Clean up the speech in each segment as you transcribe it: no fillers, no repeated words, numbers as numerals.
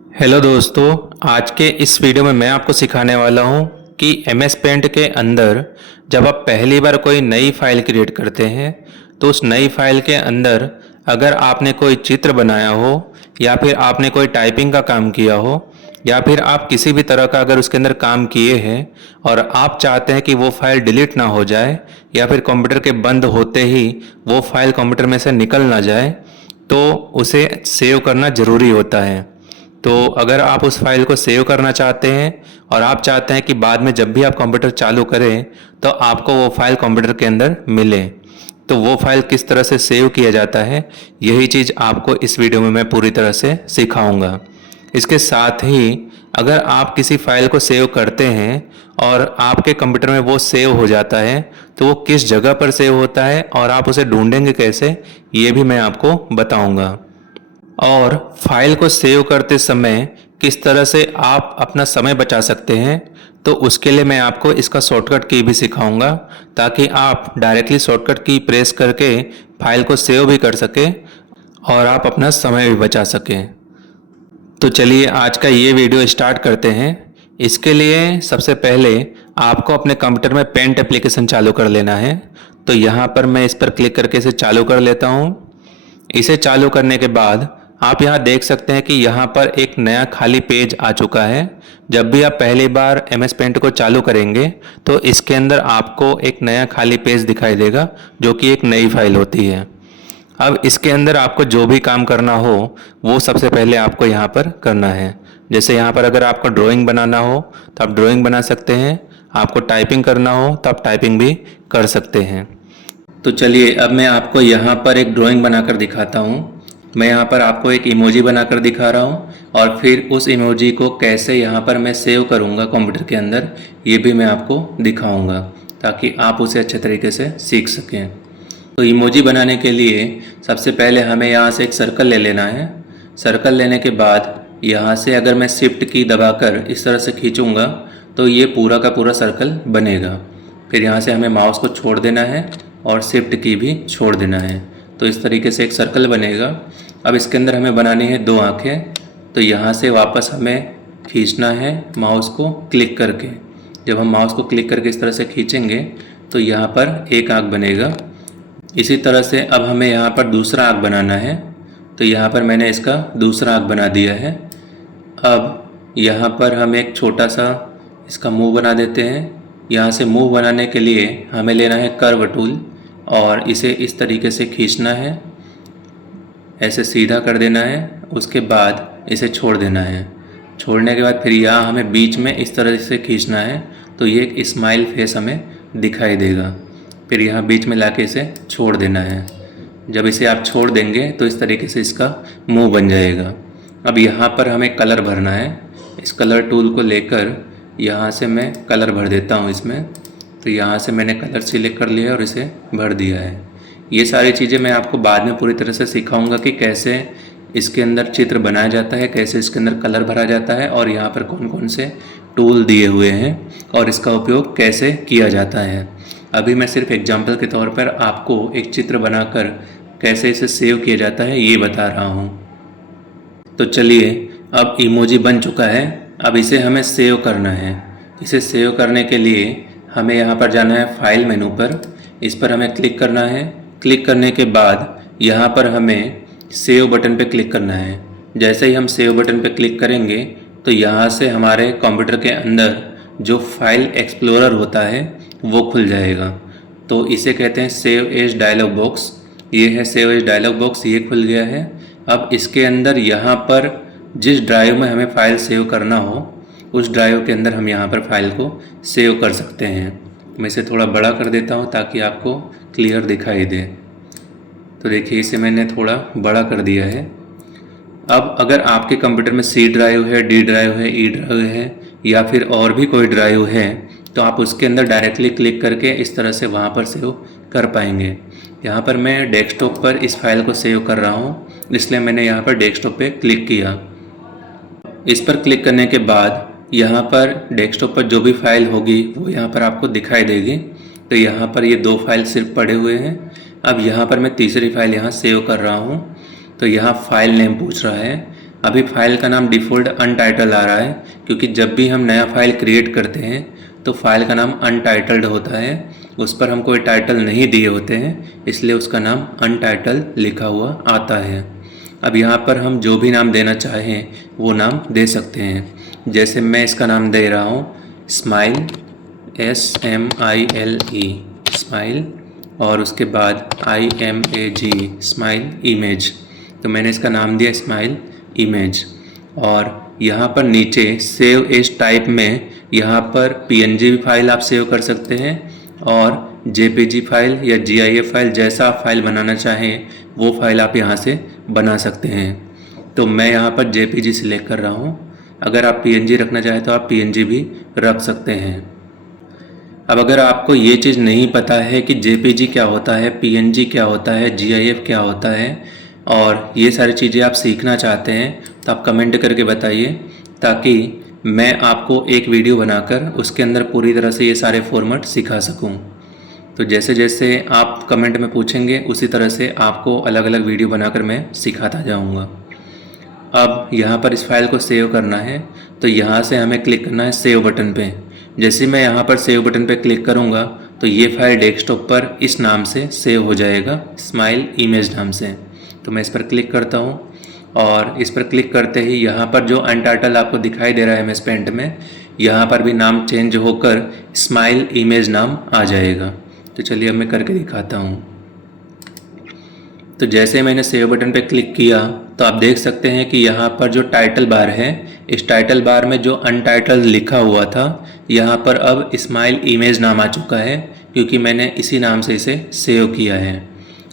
Hello दोस्तों। आज के इस वीडियो में मैं आपको सिखाने वाला हूं कि एमएस पेंट के अंदर जब आप पहली बार कोई नई फाइल क्रिएट करते हैं तो उस नई फाइल के अंदर अगर आपने कोई चित्र बनाया हो या फिर आपने कोई टाइपिंग का काम किया हो या फिर आप किसी भी तरह का अगर उसके अंदर काम किए हैं और आप चाहते हैं कि वो फाइल डिलीट ना हो जाए या फिर कंप्यूटर के बंद होते ही वो फाइल कंप्यूटर में से निकल ना जाए तो उसे सेव करना ज़रूरी होता है। तो अगर आप उस फाइल को सेव करना चाहते हैं और आप चाहते हैं कि बाद में जब भी आप कंप्यूटर चालू करें तो आपको वो फाइल कंप्यूटर के अंदर मिले, तो वो फाइल किस तरह से सेव किया जाता है यही चीज़ आपको इस वीडियो में मैं पूरी तरह से सिखाऊंगा। इसके साथ ही अगर आप किसी फाइल को सेव करते हैं और आपके कंप्यूटर में वो सेव हो जाता है तो वो किस जगह पर सेव होता है और आप उसे ढूंढेंगे कैसे, ये भी मैं आपको बताऊंगा। और फाइल को सेव करते समय किस तरह से आप अपना समय बचा सकते हैं तो उसके लिए मैं आपको इसका शॉर्टकट की भी सिखाऊंगा ताकि आप डायरेक्टली शॉर्टकट की प्रेस करके फाइल को सेव भी कर सकें और आप अपना समय भी बचा सकें। तो चलिए आज का ये वीडियो स्टार्ट करते हैं। इसके लिए सबसे पहले आपको अपने कंप्यूटर में पेंट एप्लीकेशन चालू कर लेना है। तो यहाँ पर मैं इस पर क्लिक करके इसे चालू कर लेता हूँ। इसे चालू करने के बाद आप यहाँ देख सकते हैं कि यहाँ पर एक नया खाली पेज आ चुका है। जब भी आप पहली बार एमएस पेंट को चालू करेंगे तो इसके अंदर आपको एक नया खाली पेज दिखाई देगा जो कि एक नई फाइल होती है। अब इसके अंदर आपको जो भी काम करना हो वो सबसे पहले आपको यहाँ पर करना है। जैसे यहाँ पर अगर आपको ड्राइंग बनाना हो तो आप ड्राइंग बना सकते हैं, आपको टाइपिंग करना हो तो आप टाइपिंग भी कर सकते हैं। तो चलिए अब मैं आपको यहाँ पर एक ड्राइंग बनाकर दिखाता हूँ। मैं यहाँ पर आपको एक इमोजी बनाकर दिखा रहा हूँ और फिर उस इमोजी को कैसे यहाँ पर मैं सेव करूँगा कंप्यूटर के अंदर ये भी मैं आपको दिखाऊँगा ताकि आप उसे अच्छे तरीके से सीख सकें। तो इमोजी बनाने के लिए सबसे पहले हमें यहाँ से एक सर्कल ले लेना है। सर्कल लेने के बाद यहाँ से अगर मैं शिफ्ट की दबाकर इस तरह से खींचूँगा तो ये पूरा का पूरा सर्कल बनेगा। फिर यहाँ से हमें माउस को छोड़ देना है और शिफ्ट की भी छोड़ देना है, तो इस तरीके से एक सर्कल बनेगा। अब इसके अंदर हमें बनानी है दो आँखें। तो यहाँ से वापस हमें खींचना है माउस को क्लिक करके। जब हम माउस को क्लिक करके इस तरह से खींचेंगे तो यहाँ पर एक आँख बनेगा। इसी तरह से अब हमें यहाँ पर दूसरा आँख बनाना है। तो यहाँ पर मैंने इसका दूसरा आँख बना दिया है। अब यहाँ पर हम एक छोटा सा इसका मुंह बना देते हैं। यहाँ से मुंह बनाने के लिए हमें लेना है कर्व टूल और इसे इस तरीके से खींचना है, ऐसे सीधा कर देना है। उसके बाद इसे छोड़ देना है। छोड़ने के बाद फिर यहाँ हमें बीच में इस तरह से खींचना है तो ये एक स्माइल फेस हमें दिखाई देगा। फिर यहाँ बीच में लाके इसे छोड़ देना है। जब इसे आप छोड़ देंगे तो इस तरीके से इसका मुंह बन जाएगा। अब यहाँ पर हमें कलर भरना है। इस कलर टूल को लेकर यहाँ से मैं कलर भर देता हूँ इसमें। तो यहाँ से मैंने कलर सिलेक्ट कर लिया और इसे भर दिया है। ये सारी चीज़ें मैं आपको बाद में पूरी तरह से सिखाऊंगा कि कैसे इसके अंदर चित्र बनाया जाता है, कैसे इसके अंदर कलर भरा जाता है और यहाँ पर कौन कौन से टूल दिए हुए हैं और इसका उपयोग कैसे किया जाता है। अभी मैं सिर्फ एग्जाम्पल के तौर पर आपको एक चित्र बनाकर कैसे इसे सेव किया जाता है ये बता रहा हूँ। तो चलिए अब इमोजी बन चुका है। अब इसे हमें सेव करना है। इसे सेव करने के लिए हमें यहाँ पर जाना है फाइल मेनू पर। इस पर हमें क्लिक करना है। क्लिक करने के बाद यहाँ पर हमें सेव बटन पर क्लिक करना है। जैसे ही हम सेव बटन पर क्लिक करेंगे तो यहाँ से हमारे कंप्यूटर के अंदर जो फाइल एक्सप्लोरर होता है वो खुल जाएगा। तो इसे कहते हैं सेव एज डायलॉग बॉक्स। ये है सेव एज डायलॉग बॉक्स, ये खुल गया है। अब इसके अंदर यहाँ पर जिस ड्राइव में हमें फ़ाइल सेव करना हो उस ड्राइव के अंदर हम यहाँ पर फाइल को सेव कर सकते हैं। मैं इसे थोड़ा बड़ा कर देता हूँ ताकि आपको क्लियर दिखाई दे। तो देखिए इसे मैंने थोड़ा बड़ा कर दिया है। अब अगर आपके कंप्यूटर में सी ड्राइव है, डी ड्राइव है, ई ड्राइव है या फिर और भी कोई ड्राइव है तो आप उसके अंदर डायरेक्टली क्लिक करके इस तरह से वहाँ पर सेव कर पाएंगे। यहाँ पर मैं डेस्कटॉप पर इस फाइल को सेव कर रहा हूँ, इसलिए मैंने यहाँ पर डेस्कटॉप पे क्लिक किया। इस पर क्लिक करने के बाद यहाँ पर डेस्कटॉप पर जो भी फाइल होगी वो यहाँ पर आपको दिखाई देगी। तो यहाँ पर ये दो फाइल सिर्फ पड़े हुए हैं। अब यहाँ पर मैं तीसरी फाइल यहाँ सेव कर रहा हूँ। तो यहाँ फाइल नेम पूछ रहा है। अभी फाइल का नाम डिफ़ॉल्ट अनटाइटल्ड आ रहा है, क्योंकि जब भी हम नया फाइल क्रिएट करते हैं तो फाइल का नाम अनटाइटल्ड होता है, उस पर हम कोई टाइटल नहीं दिए होते हैं, इसलिए उसका नाम अनटाइटल्ड लिखा हुआ आता है। अब यहाँ पर हम जो भी नाम देना चाहें वो नाम दे सकते हैं। जैसे मैं इसका नाम दे रहा हूँ स्माइल, SMILE, स्माइल, और उसके बाद IMAG, स्माइल इमेज। तो मैंने इसका नाम दिया स्माइल इमेज। और यहाँ पर नीचे सेव एज टाइप में यहाँ पर PNG फाइल आप सेव कर सकते हैं और JPG फाइल या GIF फाइल, जैसा आप फाइल बनाना चाहें वो फाइल आप यहाँ से बना सकते हैं। तो मैं यहाँ पर JPG सिलेक्ट कर रहा हूँ। अगर आप PNG रखना चाहें तो आप PNG भी रख सकते हैं। अब अगर आपको ये चीज़ नहीं पता है कि JPG क्या होता है, PNG क्या होता है, GIF क्या होता है, और ये सारी चीज़ें आप सीखना चाहते हैं तो आप कमेंट करके बताइए, ताकि मैं आपको एक वीडियो बनाकर उसके अंदर पूरी तरह से ये सारे फॉर्मेट सिखा सकूं। तो जैसे जैसे आप कमेंट में पूछेंगे उसी तरह से आपको अलग अलग वीडियो बनाकर मैं सिखाता जाऊंगा। अब यहाँ पर इस फाइल को सेव करना है, तो यहाँ से हमें क्लिक करना है सेव बटन पे। जैसे मैं यहाँ पर सेव बटन पे क्लिक करूँगा तो ये फाइल डेस्कटॉप पर इस नाम से सेव हो जाएगा, स्माइल इमेज नाम से। तो मैं इस पर क्लिक करता हूँ और इस पर क्लिक करते ही यहाँ पर जो अनटाइटल आपको दिखाई दे रहा है MS पेंट में, यहाँ पर भी नाम चेंज होकर स्माइल इमेज नाम आ जाएगा। तो चलिए अब मैं करके दिखाता हूँ। तो जैसे मैंने सेव बटन पे क्लिक किया तो आप देख सकते हैं कि यहाँ पर जो टाइटल बार है, इस टाइटल बार में जो अनटाइटल लिखा हुआ था यहाँ पर अब स्माइल इमेज नाम आ चुका है, क्योंकि मैंने इसी नाम से इसे सेव किया है।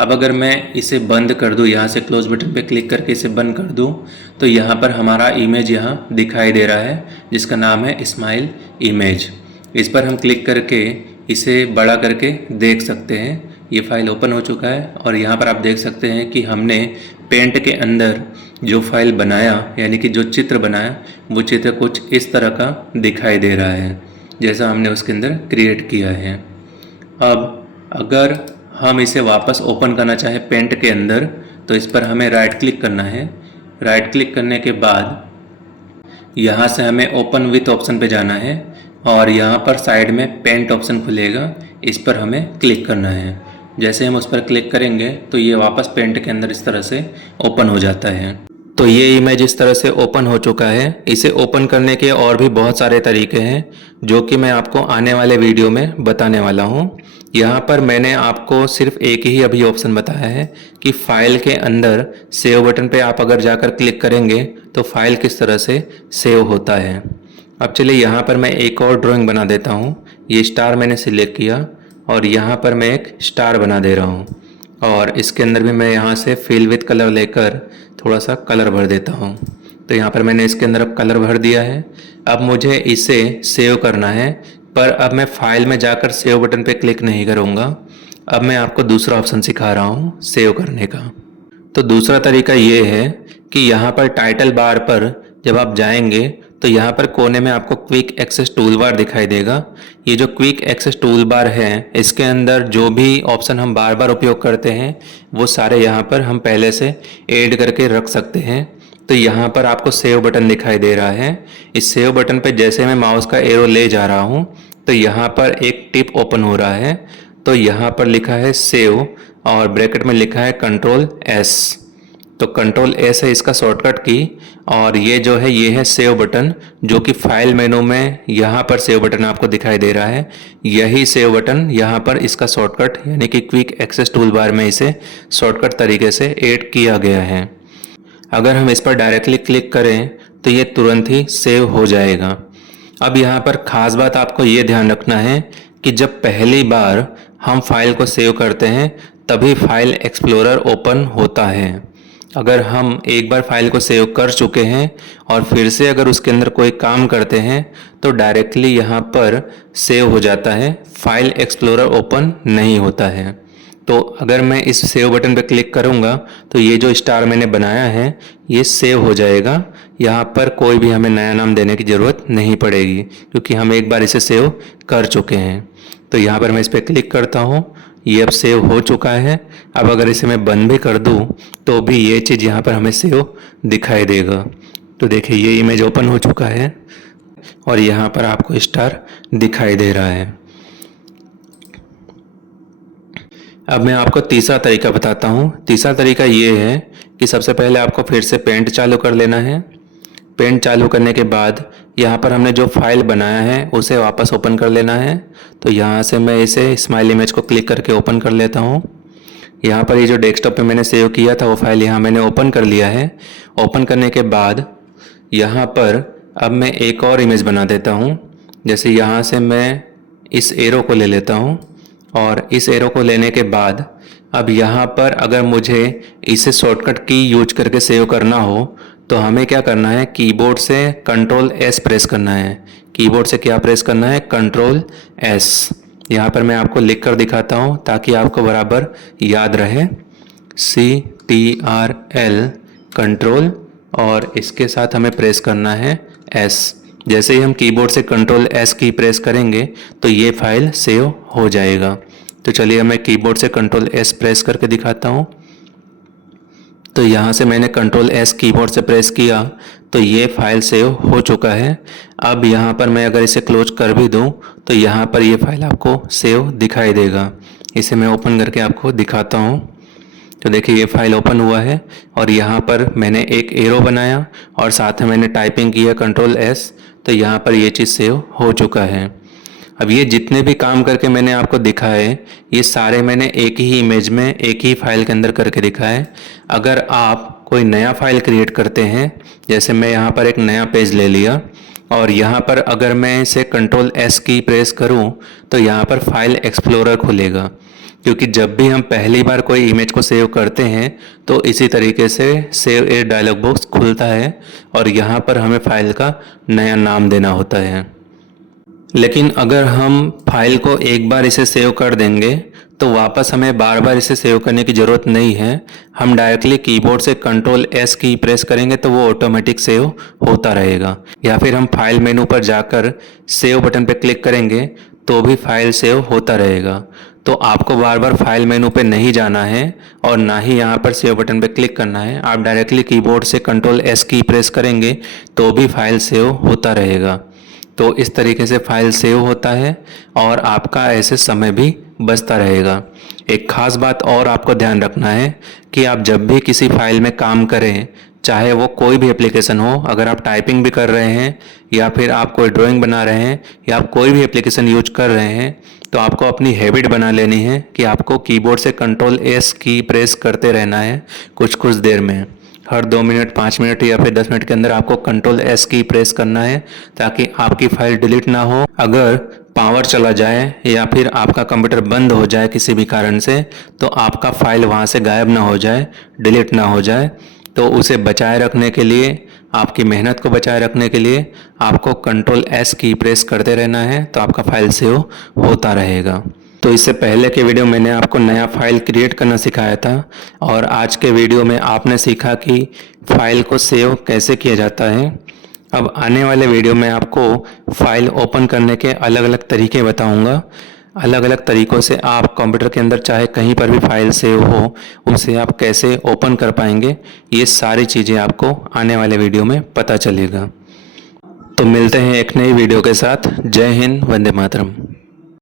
अब अगर मैं इसे बंद कर दूँ, यहाँ से क्लोज बटन पे क्लिक करके इसे बंद कर दूँ, तो यहाँ पर हमारा इमेज यहाँ दिखाई दे रहा है जिसका नाम है स्माइल इमेज। इस पर हम क्लिक करके इसे बड़ा करके देख सकते हैं। ये फाइल ओपन हो चुका है और यहाँ पर आप देख सकते हैं कि हमने पेंट के अंदर जो फाइल बनाया, यानी कि जो चित्र बनाया, वो चित्र कुछ इस तरह का दिखाई दे रहा है जैसा हमने उसके अंदर क्रिएट किया है। अब अगर हम इसे वापस ओपन करना चाहें पेंट के अंदर, तो इस पर हमें राइट क्लिक करना है। राइट क्लिक करने के बाद यहाँ से हमें ओपन विथ ऑप्शन पे जाना है और यहाँ पर साइड में पेंट ऑप्शन खुलेगा, इस पर हमें क्लिक करना है। जैसे हम उस पर क्लिक करेंगे तो ये वापस पेंट के अंदर इस तरह से ओपन हो जाता है। तो ये इमेज इस तरह से ओपन हो चुका है। इसे ओपन करने के और भी बहुत सारे तरीके हैं जो कि मैं आपको आने वाले वीडियो में बताने वाला हूँ। यहाँ पर मैंने आपको सिर्फ एक ही अभी ऑप्शन बताया है कि फाइल के अंदर सेव बटन पे आप अगर जाकर क्लिक करेंगे तो फाइल किस तरह से सेव होता है। अब चलिए यहाँ पर मैं एक और ड्राइंग बना देता हूँ। ये स्टार मैंने सिलेक्ट किया और यहाँ पर मैं एक स्टार बना दे रहा हूँ और इसके अंदर भी मैं यहाँ से फिल विथ कलर लेकर थोड़ा सा कलर भर देता हूँ। तो यहाँ पर मैंने इसके अंदर अब कलर भर दिया है। अब मुझे इसे सेव करना है, पर अब मैं फाइल में जाकर सेव बटन पे क्लिक नहीं करूँगा। अब मैं आपको दूसरा ऑप्शन सिखा रहा हूँ सेव करने का। तो दूसरा तरीका ये है कि यहाँ पर टाइटल बार पर जब आप जाएंगे तो यहाँ पर कोने में आपको क्विक एक्सेस टूल बार दिखाई देगा। ये जो क्विक एक्सेस टूल बार है, इसके अंदर जो भी ऑप्शन हम बार बार उपयोग करते हैं वो सारे यहाँ पर हम पहले से ऐड करके रख सकते हैं। तो यहाँ पर आपको सेव बटन दिखाई दे रहा है। इस सेव बटन पे जैसे मैं माउस का एरो ले जा रहा हूँ तो यहाँ पर एक टिप ओपन हो रहा है। तो यहाँ पर लिखा है सेव और ब्रैकेट में लिखा है Ctrl+S। तो Ctrl+S है इसका शॉर्टकट की, और ये जो है ये है सेव बटन, जो कि फाइल मेनू में यहाँ पर सेव बटन आपको दिखाई दे रहा है। यही सेव बटन यहाँ पर इसका शॉर्टकट यानी कि क्विक एक्सेस टूल बार में इसे शॉर्टकट तरीके से ऐड किया गया है। अगर हम इस पर डायरेक्टली क्लिक करें तो ये तुरंत ही सेव हो जाएगा। अब यहाँ पर ख़ास बात आपको ये ध्यान रखना है कि जब पहली बार हम फाइल को सेव करते हैं तभी फाइल एक्सप्लोरर ओपन होता है। अगर हम एक बार फाइल को सेव कर चुके हैं और फिर से अगर उसके अंदर कोई काम करते हैं तो डायरेक्टली यहाँ पर सेव हो जाता है, फाइल एक्सप्लोरर ओपन नहीं होता है। तो अगर मैं इस सेव बटन पर क्लिक करूँगा तो ये जो स्टार मैंने बनाया है ये सेव हो जाएगा। यहाँ पर कोई भी हमें नया नाम देने की ज़रूरत नहीं पड़ेगी, क्योंकि हम एक बार इसे सेव कर चुके हैं। तो यहाँ पर मैं इस पर क्लिक करता हूँ ये अब सेव हो चुका है। अब अगर इसे मैं बंद भी कर दूं तो भी ये चीज़ यहाँ पर हमें सेव दिखाई देगा। तो देखिए ये इमेज ओपन हो चुका है और यहाँ पर आपको स्टार दिखाई दे रहा है। अब मैं आपको तीसरा तरीका बताता हूँ। तीसरा तरीका ये है कि सबसे पहले आपको फिर से पेंट चालू कर लेना है। पेंट चालू करने के बाद यहाँ पर हमने जो फाइल बनाया है उसे वापस ओपन कर लेना है। तो यहाँ से मैं इसे स्माइल इमेज को क्लिक करके ओपन कर लेता हूँ। यहाँ पर ये जो डेस्कटॉप पे मैंने सेव किया था वो फाइल यहाँ मैंने ओपन कर लिया है। ओपन करने के बाद यहाँ पर अब मैं एक और इमेज बना देता हूँ। जैसे यहाँ से मैं इस एरो को ले लेता हूँ और इस एरो को लेने के बाद अब यहाँ पर अगर मुझे इसे शॉर्टकट की यूज करके सेव करना हो तो हमें क्या करना है, कीबोर्ड से कंट्रोल एस प्रेस करना है। कीबोर्ड से क्या प्रेस करना है, कंट्रोल एस। यहाँ पर मैं आपको लिख कर दिखाता हूँ ताकि आपको बराबर याद रहे। CTRL कंट्रोल और इसके साथ हमें प्रेस करना है एस। जैसे ही हम कीबोर्ड से कंट्रोल एस की प्रेस करेंगे तो ये फाइल सेव हो जाएगा। तो चलिए मैं कीबोर्ड से कंट्रोल एस प्रेस करके दिखाता हूँ। तो यहाँ से मैंने कंट्रोल एस कीबोर्ड से प्रेस किया तो ये फाइल सेव हो चुका है। अब यहाँ पर मैं अगर इसे क्लोज कर भी दूँ तो यहाँ पर ये फाइल आपको सेव दिखाई देगा। इसे मैं ओपन करके आपको दिखाता हूँ। तो देखिए ये फाइल ओपन हुआ है और यहाँ पर मैंने एक एरो बनाया और साथ में मैंने टाइपिंग किया कंट्रोल एस। तो यहाँ पर ये चीज़ सेव हो चुका है। अब ये जितने भी काम करके मैंने आपको दिखाए ये सारे मैंने एक ही इमेज में एक ही फाइल के अंदर करके दिखाए। अगर आप कोई नया फाइल क्रिएट करते हैं, जैसे मैं यहाँ पर एक नया पेज ले लिया और यहाँ पर अगर मैं इसे कंट्रोल एस की प्रेस करूँ तो यहाँ पर फाइल एक्सप्लोरर खुलेगा। क्योंकि जब भी हम पहली बार कोई इमेज को सेव करते हैं तो इसी तरीके से सेव ए डायलॉग बॉक्स खुलता है और यहाँ पर हमें फाइल का नया नाम देना होता है। लेकिन अगर हम फाइल को एक बार इसे सेव कर देंगे तो वापस हमें बार बार इसे सेव करने की ज़रूरत नहीं है। हम डायरेक्टली कीबोर्ड से कंट्रोल एस की प्रेस करेंगे तो वो ऑटोमेटिक सेव होता रहेगा। या फिर हम फाइल मेनू पर जाकर सेव बटन पर क्लिक करेंगे तो भी फाइल सेव होता रहेगा। तो आपको बार बार फाइल मेनू पे नहीं जाना है और ना ही यहाँ पर सेव बटन पे क्लिक करना है। आप डायरेक्टली कीबोर्ड से कंट्रोल एस की प्रेस करेंगे तो भी फाइल सेव होता रहेगा। तो इस तरीके से फाइल सेव होता है और आपका ऐसे समय भी बचता रहेगा। एक ख़ास बात और आपको ध्यान रखना है कि आप जब भी किसी फाइल में काम करें, चाहे वो कोई भी एप्लीकेशन हो, अगर आप टाइपिंग भी कर रहे हैं या फिर आप कोई ड्राइंग बना रहे हैं या आप कोई भी एप्लीकेशन यूज कर रहे हैं, तो आपको अपनी हैबिट बना लेनी है कि आपको कीबोर्ड से कंट्रोल एस की प्रेस करते रहना है कुछ देर में। हर 2 मिनट, 5 मिनट या फिर 10 मिनट के अंदर आपको कंट्रोल एस की प्रेस करना है ताकि आपकी फाइल डिलीट ना हो। अगर पावर चला जाए या फिर आपका कंप्यूटर बंद हो जाए किसी भी कारण से तो आपका फाइल वहाँ से गायब ना हो जाए, डिलीट ना हो जाए। तो उसे बचाए रखने के लिए, आपकी मेहनत को बचाए रखने के लिए आपको कंट्रोल एस की प्रेस करते रहना है तो आपका फाइल सेव होता रहेगा। तो इससे पहले के वीडियो मैंने आपको नया फाइल क्रिएट करना सिखाया था और आज के वीडियो में आपने सीखा कि फाइल को सेव कैसे किया जाता है। अब आने वाले वीडियो में आपको फाइल ओपन करने के अलग अलग तरीके बताऊंगा। अलग अलग तरीक़ों से आप कंप्यूटर के अंदर चाहे कहीं पर भी फाइल सेव हो उसे आप कैसे ओपन कर पाएंगे, ये सारी चीज़ें आपको आने वाले वीडियो में पता चलेगा। तो मिलते हैं एक नई वीडियो के साथ। जय हिंद, वंदे मातरम।